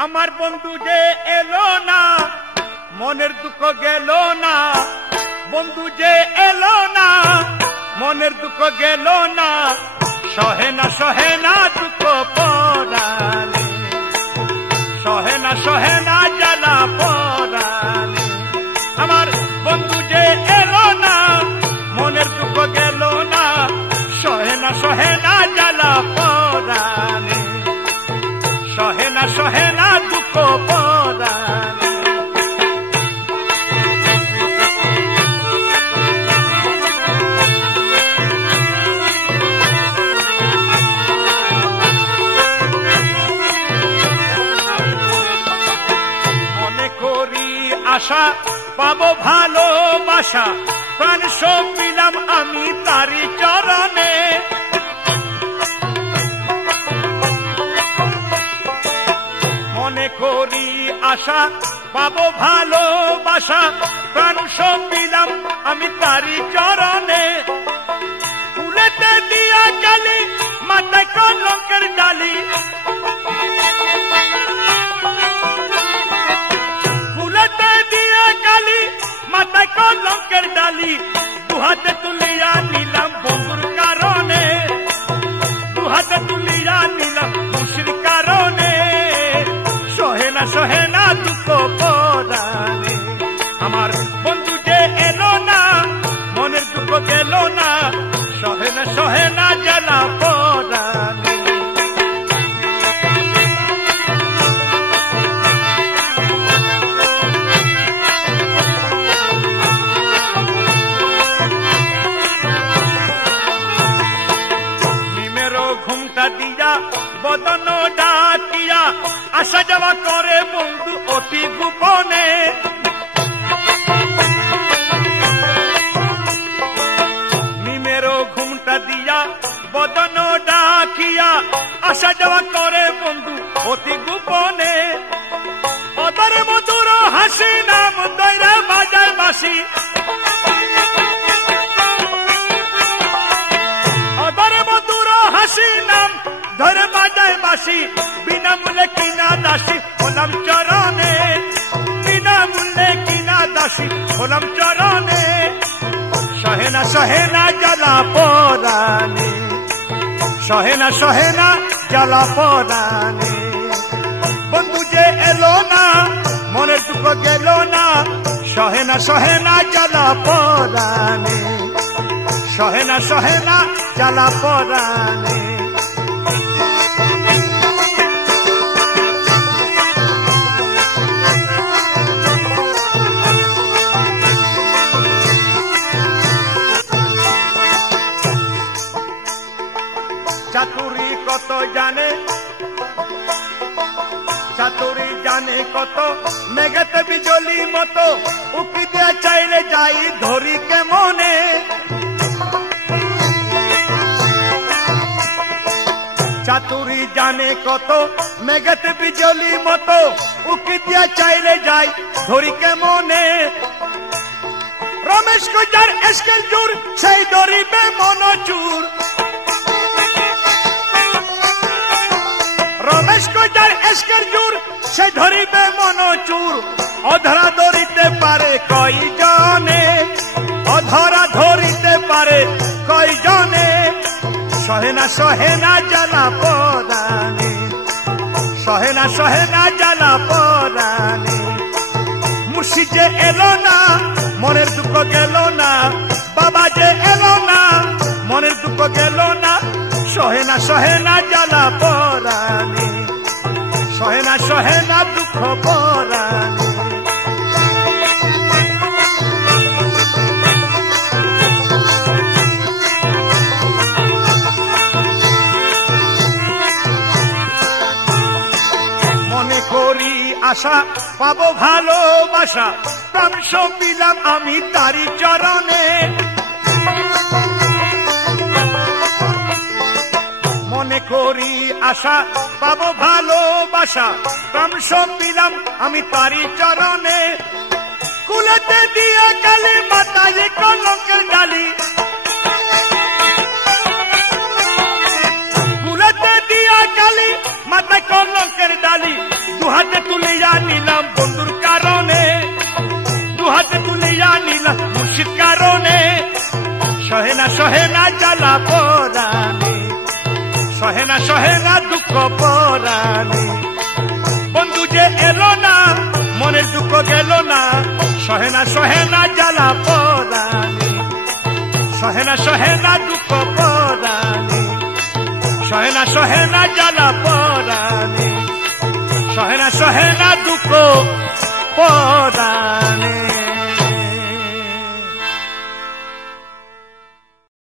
আমার বন্ধু যে এলো না, মনের দুঃখ গেল না। বন্ধু যে এলো না, মনের দুঃখ গেল না। সহে না দুঃখ পরাণে, সহে না জ্বালা পরাণে। আমার বন্ধু যে এলো না, মনের দুঃখ গেল না। সহে না জ্বালা পরাণে, সহে না দুঃখ পরাণে। আশা পাবো ভালোবাসা, প্রাণ সব দিলাম আমি তারি চরণে। মনে করি আশা পাবো ভালোবাসা, প্রাণ সব দিলাম আমি তারি চরণে। ফুলেতে দিয়া জালি, মাথায় কলঙ্কের ডালি। মাথায় কলঙ্কের ডালি, দুহাতে তুলিয়া নিলাম বন্ধুর কারণে। দুহাতে তুলিয়া নিলাম খুশির কারণে। সহে না দুঃখ পরাণে। আমার বন্ধু যে এলো না, মনের দুঃখ গেল না। সহে না জ্বালা পরাণে। দিয়া বদন ডাকিয়া আসা যাওয়া করে বন্ধু অতি গোপনে। নিমেরও ঘুমটা দিয়া বদন ডাকিয়া আসা যাওয়া করে বন্ধু অতি গোপনে। অদর মধুর হাসি নাম দৈরা বাজায় বাসি। নাম ধরে বাজায় বাসি, বিনামূল্যে কিনা দাসী হলাম চরণে। বিনামূল্যে কিনা দাসী হলাম চরণে। সহে না জ্বালা পরাণে। সহে না জ্বালা পরাণে। বন্ধু যে এলো না, মনের দুঃখ গেল না। সহে না জ্বালা পরাণে। সহে না জ্বালা পরাণে। চাতুরি কত জানে, চাতুরি জানে কত। মেঘেতে বিজলি মতো উকি দিয়ে চাইলে যাই ধরি কেমনে। চাতুরি জানে কত, মেঘেতে বিজলি মতো উকি দিয়া চাইলে যাই ধরি কেমনে। রমেশ গুজার এসকেল জুর, সেই ধরিবে মনচুর। রমেশ গুজার এসকেল জুর, সেই ধরিবে মনচুর। অধরা ধরিতে পারে কয়জনে, অধরা ধরিতে পারে কয়জনে। সহে না জ্বালা পরাণে। সহে না জ্বালা পরাণে। মুর্শিদ যে এলো না, মনের দুঃখ গেল না। বাবা যে এলো না, মনের দুঃখ গেল না। সহে না জ্বালা পরাণে। সহে না দুঃখ পরাণে। আশা পাবো ভালোবাসা, প্রাণ সব দিলাম আমি তারি চরণে। মনে করি আশা পাবো ভালোবাসা, প্রাণ সব দিলাম আমি তারি চরণে। কুলেতে দিয়া কালী, মাথায় কলঙ্কের ডালি। কুলেতে দিয়া কালী, মাথায় কলঙ্কের ডালি। দুহাত দুহাতে তুলিয়া নিলাম বন্ধুর কারণে, দুহাতে তুলিয়া নিলাম মুর্শিদ কারণে, সহে না জ্বালা পরাণে, সহে না দুঃখ পরাণে। বন্ধু যে এলো না মনের দুঃখ গেল না, সহে না জ্বালা পরাণে, সহে না দুঃখ পরাণে, সহে না জ্বালা পরাণে, সহে না দুঃখ পরাণে।